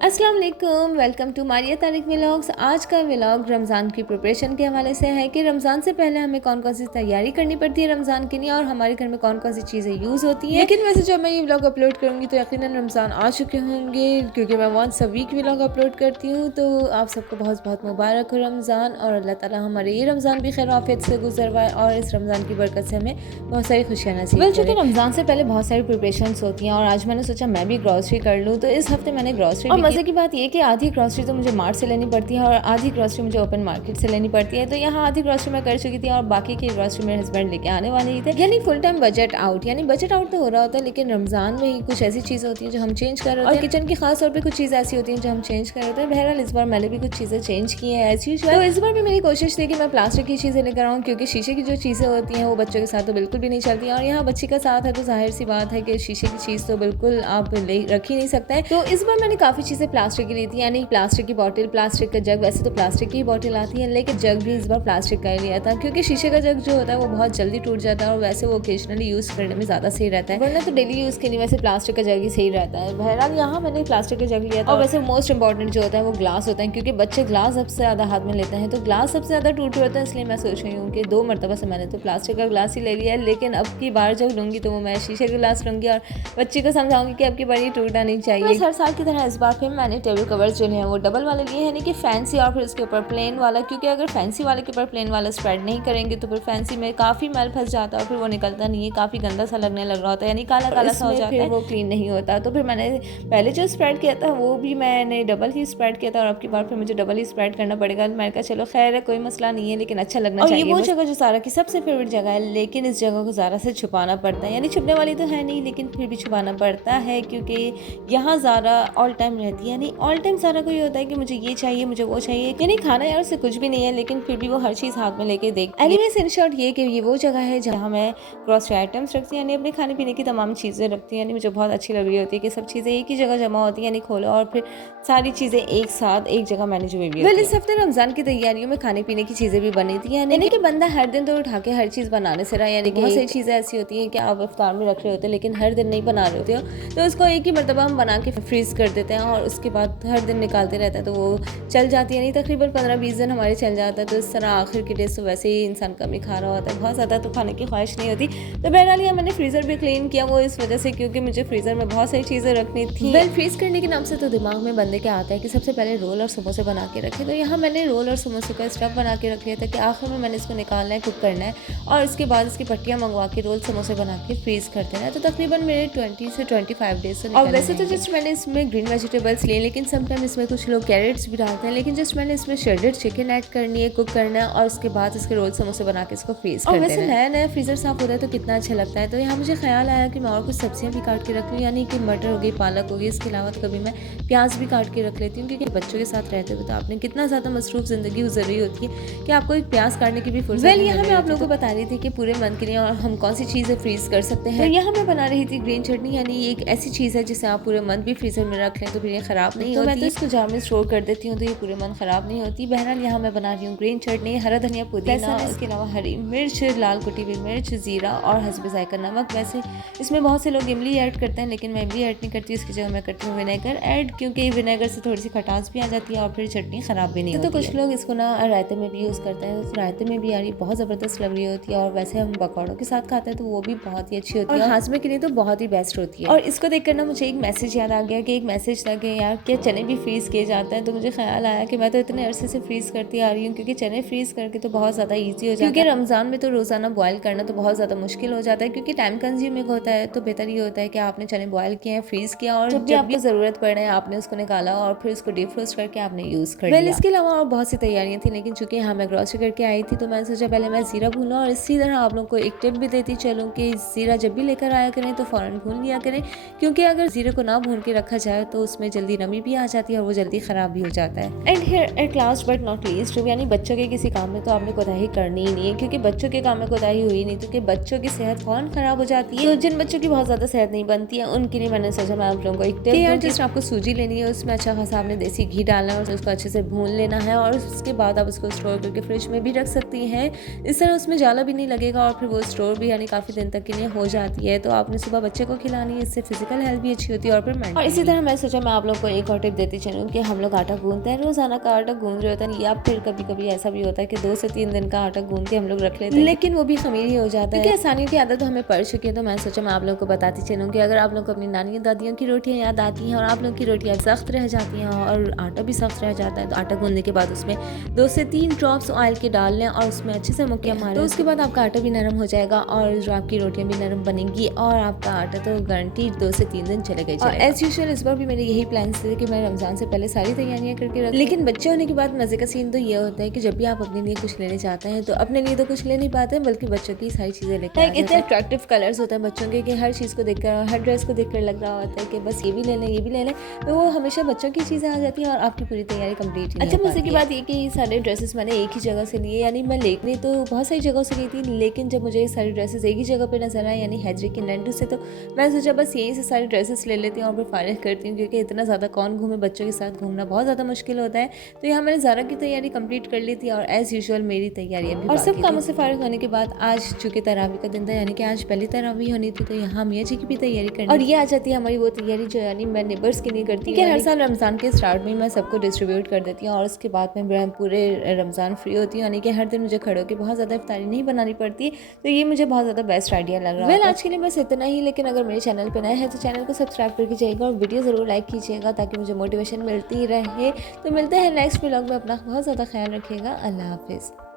अस्सलाम वालेकुम, welcome to Maria Tariq vlogs. आज का व्लॉग रमज़ान की प्रिपरेशन के हवाले से है कि रमज़ान से पहले हमें कौन कौन सी तैयारी करनी पड़ती है रमज़ान के लिए और हमारे घर में कौन कौन सी चीज़ें यूज़ होती हैं। लेकिन वैसे जब मैं ये व्लॉग अपलोड करूँगी तो यकीनन रमज़ान आ चुके होंगे, क्योंकि मैं once a week vlog upload करती हूँ। तो आप सबको बहुत बहुत मुबारक हो रमज़ान, और अल्लाह ताला हमारे ये रमज़ान भी खैर आफियत से गुजरवाए और इस रमज़ान की बरकत से हमें बहुत सारी खुशियाँ नसीब करें। चूँकि रमज़ान से पहले बहुत सारी प्रिपरेशंस होती हैं और आज मैंने सोचा मैं भी ग्रॉसरी कर लूँ। तो इस हफ्ते मैंने ग्रॉसरी, और मज़े की बात ये कि आधी ग्रॉसरी तो मुझे मार्ट से लेनी पड़ती है और आधी ग्रॉसरी मुझे ओपन मार्केट से लेनी पड़ती है। तो यहाँ आधी ग्रॉसरी मैं कर चुकी थी और बाकी की ग्रॉसरी मेरे हस्बैंड लेके आने वाले ही थे। यानी फुल टाइम बजट आउट, यानी बजट आउट तो हो रहा होता है, लेकिन रमज़ान में ही कुछ ऐसी चीज़ें होती हैं जो हम चेंज कर रहे होते हैं, और किचन की खास तौर पर कुछ चीज़ें ऐसी होती हैं जो हम चेंज कर रहे होते हैं। बहरहाल इस बार मैंने भी कुछ चीज़ें चेंज की हैं एज यूजुअल। तो इस बार भी मेरी कोशिश थी कि मैं प्लास्टिक की चीज़ें लेकर आऊँ, क्योंकि शीशे की जो चीज़ें होती हैं वो बच्चों के साथ तो बिल्कुल भी नहीं चलती, और यहाँ बच्ची का साथ है तो जाहिर सी बात है कि शीशे की चीज़ तो बिल्कुल आप रख ही नहीं सकते हैं। तो इस बार मैंने काफ़ी चीज़ें प्लास्टिक की ली थी, यानी प्लास्टिक की बॉटल, प्लास्टिक का जग। वैसे तो प्लास्टिक की बॉटल आती है, लेकिन जग भी इस बार प्लास्टिक का ही लिया था, क्योंकि शीशे का जग जो होता है वो बहुत जल्दी टूट जाता है और वैसे वो ओकेजनली यूज़ करने में ज़्यादा सही रहता है, वरना तो डेली यूज़ के लिए वैसे प्लास्टिक का जग ही सही रहता है। बहरहाल यहाँ मैंने प्लास्टिक का जग लिया था। और वैसे मोस्ट इंपॉर्टेंट जो होता है वो ग्लास होता है, क्योंकि बच्चे ग्लास सबसे ज़्यादा हाथ में लेते हैं, तो ग्लास सबसे ज़्यादा टूट होता है। इसलिए मैं सोच रही हूँ कि 2 मरतबा से मैंने तो प्लास्टिक का ग्लास ही ले लिया है, लेकिन अब की बार जब लूँगी तो वो मैं शीशे का ग्लास लूँगी और बच्ची को समझाऊंगी कि अब की बार ये टूटना नहीं चाहिए। हर साल की तरह इस बार फिर मैंने टेबल कवर्स जो है वो डबल वाले लिए, यानी कि फैंसी और फिर उसके ऊपर प्लेन वाला, क्योंकि अगर फैंसी वाले के ऊपर प्लेन वाला स्प्रेड नहीं करेंगे तो फिर फैंसी में काफ़ी मैल फंस जाता है और फिर वो निकलता नहीं है, काफ़ी गंदा सा लगने लग रहा होता है, यानी काला काला सा हो जाता है, वो क्लीन नहीं होता। तो फिर मैंने पहले जो स्प्रेड किया था वो भी मैंने डबल ही स्प्रेड किया था, और अब की बार फिर मुझे डबल ही स्प्रेड करना पड़ेगा। मैंने कहा चलो खैर है, कोई मसला नहीं है, लेकिन अच्छा लगना चाहिए। ये वो जगह जो सारा की सबसे फेवरेट जगह है, लेकिन इस जगह को ज़ारा से छुपाना पड़ता है, यानी छुपने वाली तो है नहीं, लेकिन फिर भी छुपाना पड़ता है, क्योंकि यहाँ ज़ारा ऑल टाइम रहती है, यानी ऑल टाइम ज़ारा को ये होता है कि मुझे ये चाहिए, मुझे वो चाहिए, यानी खाना यार से कुछ भी नहीं है, लेकिन फिर भी वो हर चीज़ हाथ में लेके देखती है। एनीवेज इन शॉर्ट ये कि ये वो जगह है जहाँ मैं ग्रॉसरी आइटम्स रखती हूँ, यानी अपने खाने पीने की तमाम चीज़ें रखती हूँ, यानी मुझे बहुत अच्छी लग रही होती है कि सब चीज़ें एक ही जगह जमा होती है, यानी खोलो और फिर सारी चीज़ें एक साथ एक जगह मैनेज हुई हुई। इस हफ्ते रमज़ान की तैयारियों में खाने पीने की चीज़ें भी बनी थी, यानी कि बंदा हर दिन तो उठा के हर चीज़ बनाने से रहा, यानी बहुत सारी चीज़ें ऐसी होती हैं कि आप इफ्तार में रख रहे होते हैं लेकिन हर दिन नहीं बना रहे होते हो, तो उसको एक ही मरतबा हम बना के फ्रीज़ कर देते हैं और उसके बाद हर दिन निकालते रहते हैं, तो वो चल जाती है, नहीं तकरीबन 15-20 दिन हमारे चल जाता है। तो इस तरह आखिर के डेज तो वैसे ही इंसान कम ही खा रहा होता है, बहुत ज़्यादा तो खाने की ख्वाहिश नहीं होती। तो बहरहाल ये मैंने फ्रीज़र भी क्लीन किया, वो इस वजह से क्योंकि मुझे फ्रीज़र में बहुत सारी चीज़ें रखनी थी। वेल फ्रीज़ करने के नाम से तो दिमाग में बंदे क्या आता है कि सबसे पहले रोल और समोसे बना के रखे, तो यहाँ मैंने रोल और समोसे का स्टफ बना के रख लिया था कि आखिर में मैंने इसको निकालना है, कुक करना है, और उसके बाद इसकी पट्टियाँ मंगवा के रोल समोसे बना के फ्रीज़ कर देना है। तो तकरीबन मेरे 20 से 25 डेज से। और वैसे तो जस्ट मैंने इसमें ग्रीन वेजिटेबल्स लिए, लेकिन समटाइम इसमें कुछ लोग कैरेट्स भी डालते हैं, लेकिन जस्ट मैंने इसमें श्रेडेड चिकन ऐड करनी है, कुक करना है, और उसके बाद इसके रोल समोसे बना के इसको फ्रीज कर देना है। वैसे नया नया फ्रीजर साफ होता है तो कितना अच्छा लगता है। तो यहाँ मुझे ख्याल आया कि मैं और कुछ सब्जियाँ भी काट के रख लूँ, यानी कि मटर हो गई, पालक हो गई, इसके अलावा कभी मैं प्याज भी काट के रख लेती हूँ, क्योंकि बच्चों के साथ रहते हुए तो आपने कितना ज़्यादा मसरूफ ज़िंदगी गुजर रही होती है कि आपको एक प्याज काटने की भी फुर्सत नहीं। यहाँ मैं आप लोगों को बता रही थी कि पूरे मंथ के लिए हम कौन सी चीज़ें फ्रीज कर सकते हैं। तो यहाँ मैं बना रही थी ग्रीन चटनी, यानी एक ऐसी चीज़ है जिसे आप पूरे मंथ भी फ्रीजर में रख लें तो फिर ये ख़राब नहीं होती। मैं तो इसको जार में स्टोर कर देती हूँ तो ये पूरे मंथ ख़राब नहीं होती। बहरहाल यहाँ मैं बना रही हूँ ग्रीन चटनी, हरा धनिया, पुदीना, इसके अलावा हरी मिर्च, लाल कुटी हुई मिर्च, ज़ीरा और हस्ब ज़ायका नमक। वैसे इसमें बहुत से लोग इमली ऐड करते हैं, लेकिन मैं इमली ऐड नहीं करती, इसकी जगह मैं करती हूँ विनेगर ऐड, क्योंकि विनेगर से थोड़ी सी खटास भी आ जाती है और फिर चटनी ख़राब भी नहीं होती। तो कुछ लोग इसको ना रायते में भी यूज़ करते हैं, तो रायते में भी यार ये बहुत ज़बरदस्त लग रही होती है, और वैसे हम पकौड़ों के साथ खाते हैं तो वो भी बहुत ही अच्छी होती है, और हाजमे के लिए तो बहुत ही बेस्ट होती है। और इसको देखकर ना मुझे एक मैसेज याद आ गया कि एक मैसेज था कि यार क्या चने भी फ्रीज़ किए जाते हैं। तो मुझे ख्याल आया कि मैं तो इतने अरसे से फ्रीज़ करती आ रही हूँ, क्योंकि चने फ्रीज़ करके तो बहुत ज़्यादा ईजी हो जाता है, क्योंकि रमज़ान में तो रोज़ाना बॉयल करना तो बहुत ज़्यादा मुश्किल हो जाता है, क्योंकि टाइम कंज्यूमिंग होता है। तो बेहतर ये होता है कि आपने चने बॉयल किए हैं, फ्रीज़ किया, और जब भी आपको ज़रूरत पड़े आपने उसको निकाला और फिर उसको डीप फ्रोस्ट करके आपने यूज़ कर लिया। इसके अलावा और बहुत सी तैयारियाँ थी, लेकिन चूँकि यहाँ मैं ग्रॉसरी करके आई थी तो मैंने सोचा पहले मैं ज़ीरा भूनूँ, और इसी तरह आप लोगों को एक टिप भी देती चलूँ कि ज़ीरा जब भी लेकर आया करें तो फ़ौरन भून लिया करें, क्योंकि अगर ज़ीरे को ना भून के रखा जाए तो उसमें जल्दी नमी भी आ जाती है और वो जल्दी ख़राब भी हो जाता है। And here at last but not least, यानी बच्चों के किसी काम में तो आपने कोताही करनी ही नहीं है, क्योंकि बच्चों के काम में कोताही हुई नहीं तो कि बच्चों की सेहत फ़ौरन ख़राब हो जाती है। तो जिन बच्चों की बहुत ज़्यादा सेहत नहीं बनती है उनके लिए मैंने सोचा मैं आप लोगों को एक टिप दूँ। जस्ट आपको सूजी लेनी है, उसमें अच्छा खासा आपने देसी घी डालना है और उसको अच्छे से भून लेना है, और उसके बाद आप उसको स्टोर करके फ्रिज में भी रख सकती हैं। इस तरह उसमें जाला भी नहीं लगेगा और फिर वो स्टोर भी यानी काफ़ी दिन तक के लिए हो जाती है। तो आपने सुबह बच्चे को खिलानी है, इससे फिजिकल हेल्थ भी अच्छी होती है और फिर मेंटल। और इसी तरह मैं सोचा मैं आप लोग को एक और टिप देती चलूँ कि हम लोग आटा गूंदते हैं, रोज़ाना का आटा गूंद रहे होता है, या फिर कभी कभी ऐसा भी होता है कि 2 से 3 दिन का आटा गूंद के हम लोग रख लेते हैं, लेकिन वो भी खमीर ही हो जाता है। क्योंकि आसानी की आदत तो हमें पड़ चुकी है, तो मैं सोचा मैं आप लोगों को बताती चलूँ कि अगर आप लोग को अपनी नानियों दादियों की रोटियाँ याद आती हैं और आप लोग की रोटियाँ सख्त रह जाती हैं और आटा भी सख्त रह जाता है, तो आटा गूंदने के बाद उसमें 2 से 3 ड्रॉप्स ऑयल के डाल लें और उसमें अच्छे से मुक्कियाँ मारें। तो उसके बाद आपका आटा भी नरम हो जाएगा और जो आपकी रोटियाँ भी नरम बनेंगी और आपका आटा तो गारंटी 2 से 3 दिन चले गए। और एज यूजुअल इस बार भी मेरे यही प्लान्स थे कि मैं रमज़ान से पहले सारी तैयारियां करके रख, लेकिन बच्चे होने के बाद मज़े का सीन तो ये होता है कि जब भी आप अपने लिए कुछ लेने जाते हैं तो अपने लिए तो कुछ ले नहीं पाते हैं, बल्कि बच्चों की सारी चीज़ें लेकर आते हैं। इतने अट्रैक्टिव कलर्स होते हैं बच्चों के कि हर चीज़ को देखकर, हर ड्रेस को देखकर लग रहा होता है कि बस ये भी ले लें, ये भी ले लें, तो वो हमेशा बच्चों की चीज़ें आ जाती हैं और आपकी पूरी तैयारी कंप्लीट नहीं। अच्छा, मज़े की बात ये कि सारे ड्रेसेस मैंने एक ही जगह से लिए, यानी मैं लेने तो बहुत सारी जगहों से गई थी, लेकिन जब मुझे ये सारी ड्रेसेस एक ही जगह पे नजर आए यानी हैजरी की लैंडू से, तो मैं सोचा बस यहीं से सारी ड्रेसेस ले लेती हूँ और फिर फारिग करती हूँ, क्योंकि इतना ज़्यादा कौन घूमे, बच्चों के साथ घूमना बहुत ज़्यादा मुश्किल होता है। तो यहाँ मैंने ज़ारा की तैयारी कंप्लीट कर ली थी और एज़ यूजुअल मेरी तैयारी अभी और सब कामों से फारिग होने के बाद आज चूँकि तरावी का दिन था, यानी कि आज पहली तरावी होनी थी, तो यहाँ मियाँ जी की भी तैयारी करनी और ये आ जाती है हमारी वो तैयारी जो यानी मैं नेबर्स की नहीं करती, कि हर साल रमज़ान के स्टार्ट में मैं सबको डिस्ट्रीब्यूट कर देती हूँ और उसके बाद मैं पूरे रमज़ान फ्री होती हूँ, यानी कि हर दिन मुझे खड़े होकर बहुत ज़्यादा इफ्तारी नहीं बनानी पड़ती। तो ये मुझे बहुत ज़्यादा बेस्ट आइडिया लग रहा है। आज के लिए बस इतना ही, लेकिन अगर मेरे चैनल पर नए हैं तो चैनल को सब्सक्राइब करके जाइएगा और वीडियो ज़रूर लाइक कीजिएगा ताकि मुझे मोटिवेशन मिलती रहे। तो मिलते हैं नेक्स्ट व्लॉग में, अपना बहुत ज़्यादा ख्याल रखिएगा। अल्लाह हाफिज़।